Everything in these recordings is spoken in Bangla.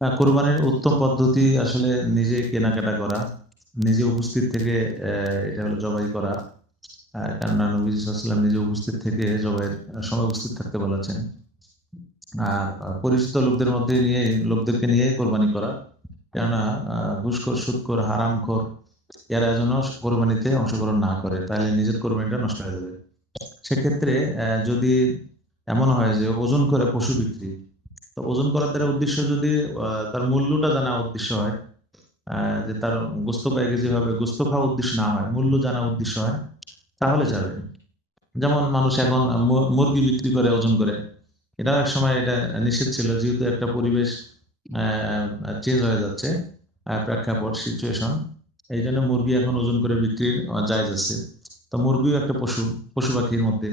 কোরবানির উত্তম পদ্ধতি আসলে নিজে কেনাকাটা করা, নিজে উপস্থিত থেকে এটা হলো জবাই করা। কেননা নবী সাল্লাল্লাহু আলাইহি ওয়াসাল্লাম নিজে উপস্থিত থেকে জবাইয়ের সময় উপস্থিত থাকতে বলেছেন। আর পরিচিত লোকদেরকে নিয়েই কোরবানি করা। কেননা ঘুষখোর, সুদখোর, হারামখোর এরা যেন কোরবানিতে অংশগ্রহণ না করে, তাহলে নিজের কোরবানিটা নষ্ট হয়ে যাবে। সেক্ষেত্রে যদি এমন হয় যে ওজন করে পশু বিক্রি, তো ওজন করার দ্বারা উদ্দেশ্য যদি তার মূল্যটা জানা উদ্দেশ্য হয়, যে তার গোস্ত কয় কেজি হবে, গোস্ত খাওয়া উদ্দেশ্য না হয়, মূল্য জানা উদ্দেশ্য হয়, তাহলে যাবে। যেমন মানুষ এখন মুরগি বিক্রি করে ওজন করে, এটা একসময় এটা নিষেধ ছিল, যেহেতু একটা পরিবেশ চেঞ্জ হয়ে যাচ্ছে, প্রেক্ষাপট সিচুয়েশন, এই জন্য মুরগি এখন ওজন করে বিক্রির জায়েজ আছে। তো মুরগিও একটা পশু পাখির মধ্যে।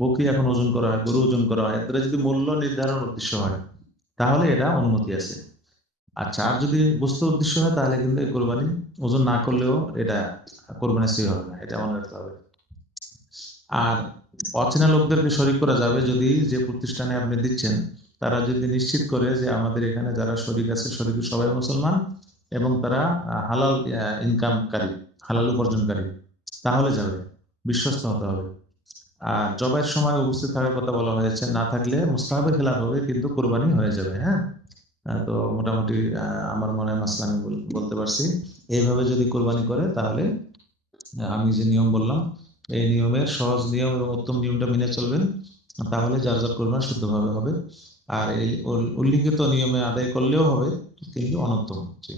বকরি এখন ওজন করা হয়, গরু ওজন করা হয়, এদের যদি মূল্য নির্ধারণ উদ্দেশ্য হয়, তাহলে এটা অনুমতি আছে। আচ্ছা, আর যদি গোস্ত উদ্দেশ্য হয়, তাহলে কিন্তু এই কোরবানি ওজন না করলেও এটা কোরবানি সহি হবে না, এটা মনে রাখতে হবে। আর অচেনা লোকদেরকে শরিক করা যাবে যদি যে প্রতিষ্ঠানে আপনি দিচ্ছেন তারা যদি নিশ্চিত করে যে আমাদের এখানে যারা শরিক আছে, শরিক সবাই মুসলমান এবং তারা হালাল ইনকামকারী, হালাল উপার্জনকারী, তাহলে যাবে। বিশ্বস্ত হতে হবে। আর জবাইয়ের সময় উপস্থিত থাকার কথা বলা হয়েছে, না থাকলে মুস্তাহাবের খেলাফ হবে, কিন্তু কোরবানি হয়ে যাবে। হ্যাঁ, তো মোটামুটি আমার মনে হয় মাসলা আমি বলতে পারছি। এইভাবে যদি কোরবানি করে, তাহলে আমি যে নিয়ম বললাম, এই নিয়মের সহজ নিয়ম এবং উত্তম নিয়মটা মেনে চলবেন, তাহলে যার যার কোরবানি শুদ্ধভাবে হবে। আর এই উল্লিখিত নিয়মে আদায় করলেও হবে, কিন্তু অনর্থক হচ্ছে।